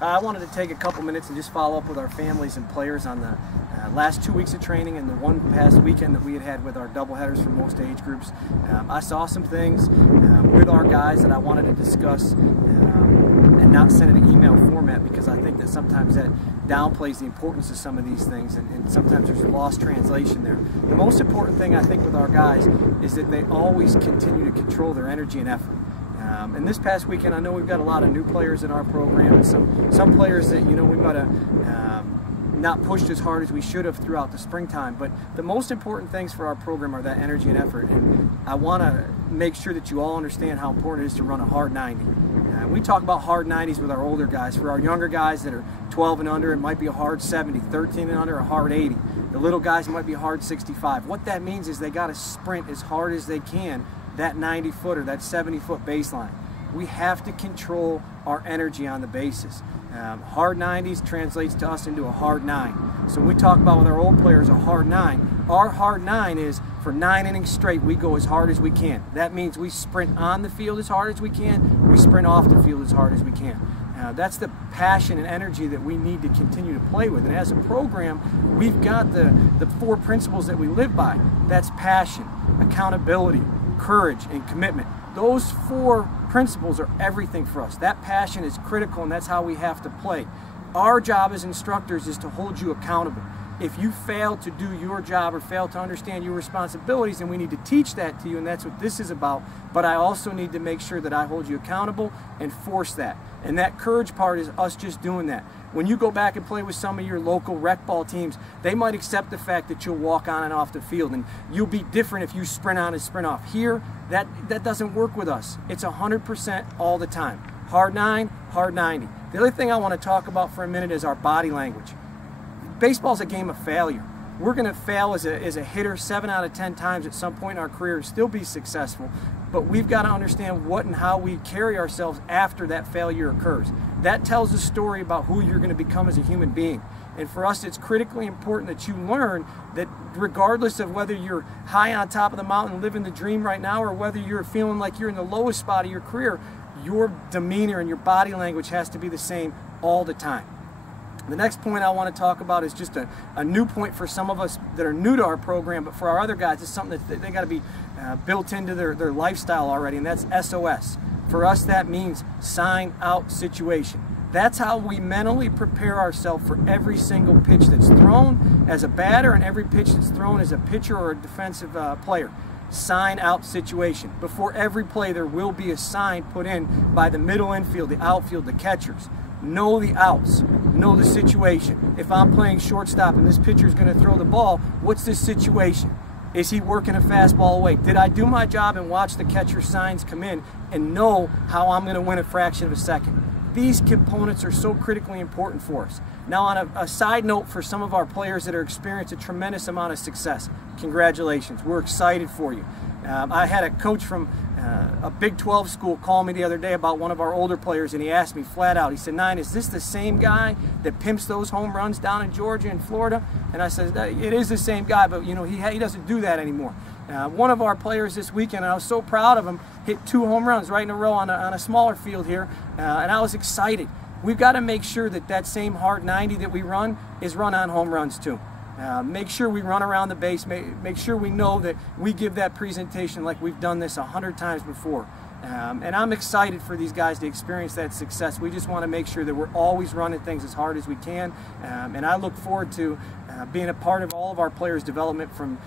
I wanted to take a couple minutes and just follow up with our families and players on the last 2 weeks of training and the one past weekend that we had with our doubleheaders for most age groups. I saw some things with our guys that I wanted to discuss and not send it in email format, because I think that sometimes that downplays the importance of some of these things, and sometimes there's a lost translation there. The most important thing I think with our guys is that they always continue to control their energy and effort. And this past weekend, I know we've got a lot of new players in our program, and some players that, you know, we might have not pushed as hard as we should have throughout the springtime. But the most important things for our program are that energy and effort, and I want to make sure that you all understand how important it is to run a hard 90. We talk about hard 90s with our older guys. For our younger guys that are 12 and under, it might be a hard 70, 13 and under, a hard 80. The little guys, it might be a hard 65. What that means is they got to sprint as hard as they can that 90-footer, that 70-foot baseline. We have to control our energy on the bases. Hard 90s translates to us into a hard 9. So when we talk about with our old players a hard 9, our hard 9 is for 9 innings straight, we go as hard as we can. That means we sprint on the field as hard as we can, we sprint off the field as hard as we can. That's the passion and energy that we need to continue to play with. And as a program, we've got the 4 principles that we live by. That's passion, accountability, courage, and commitment. Those 4 principles are everything for us. That passion is critical, and that's how we have to play. Our job as instructors is to hold you accountable. If you fail to do your job or fail to understand your responsibilities, then we need to teach that to you, and that's what this is about. But I also need to make sure that I hold you accountable and force that. And that courage part is us just doing that. When you go back and play with some of your local rec ball teams, they might accept the fact that you'll walk on and off the field, and you'll be different if you sprint on and sprint off. Here, that doesn't work with us. It's 100% all the time. Hard 9, hard 90. The other thing I want to talk about for a minute is our body language. Baseball's a game of failure. We're going to fail as a hitter 7 out of 10 times at some point in our career and still be successful. But we've got to understand what and how we carry ourselves after that failure occurs. That tells a story about who you're going to become as a human being. And for us, it's critically important that you learn that regardless of whether you're high on top of the mountain living the dream right now, or whether you're feeling like you're in the lowest spot of your career, your demeanor and your body language has to be the same all the time. The next point I want to talk about is just a new point for some of us that are new to our program, but for our other guys, it's something that they got to be built into their lifestyle already, and that's SOS. For us, that means sign out situation. That's how we mentally prepare ourselves for every single pitch that's thrown as a batter and every pitch that's thrown as a pitcher or a defensive player. Sign out situation. Before every play, there will be a sign put in by the middle infield, the outfield, the catchers. Know the outs, know the situation. If I'm playing shortstop and this pitcher is going to throw the ball, what's this situation? Is he working a fastball away? Did I do my job and watch the catcher signs come in and know how I'm going to win a fraction of a second? These components are so critically important for us. Now, on a side note, for some of our players that are experiencing a tremendous amount of success, congratulations. We're excited for you. I had a coach from a Big 12 school call me the other day about one of our older players, and he asked me flat out, he said, "Nine, is this the same guy that pimps those home runs down in Georgia and Florida?" And I said, "It is the same guy, but you know, he doesn't do that anymore." One of our players this weekend, and I was so proud of him, hit 2 home runs right in a row on a smaller field here, and I was excited. We've got to make sure that that same hard 90 that we run is run on home runs too. Make sure we run around the base, make sure we know that we give that presentation like we've done this 100 times before. And I'm excited for these guys to experience that success. We just want to make sure that we're always running things as hard as we can. And I look forward to being a part of all of our players' development from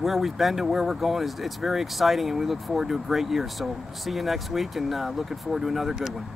where we've been to where we're going. It's very exciting, and we look forward to a great year. So see you next week, and looking forward to another good one.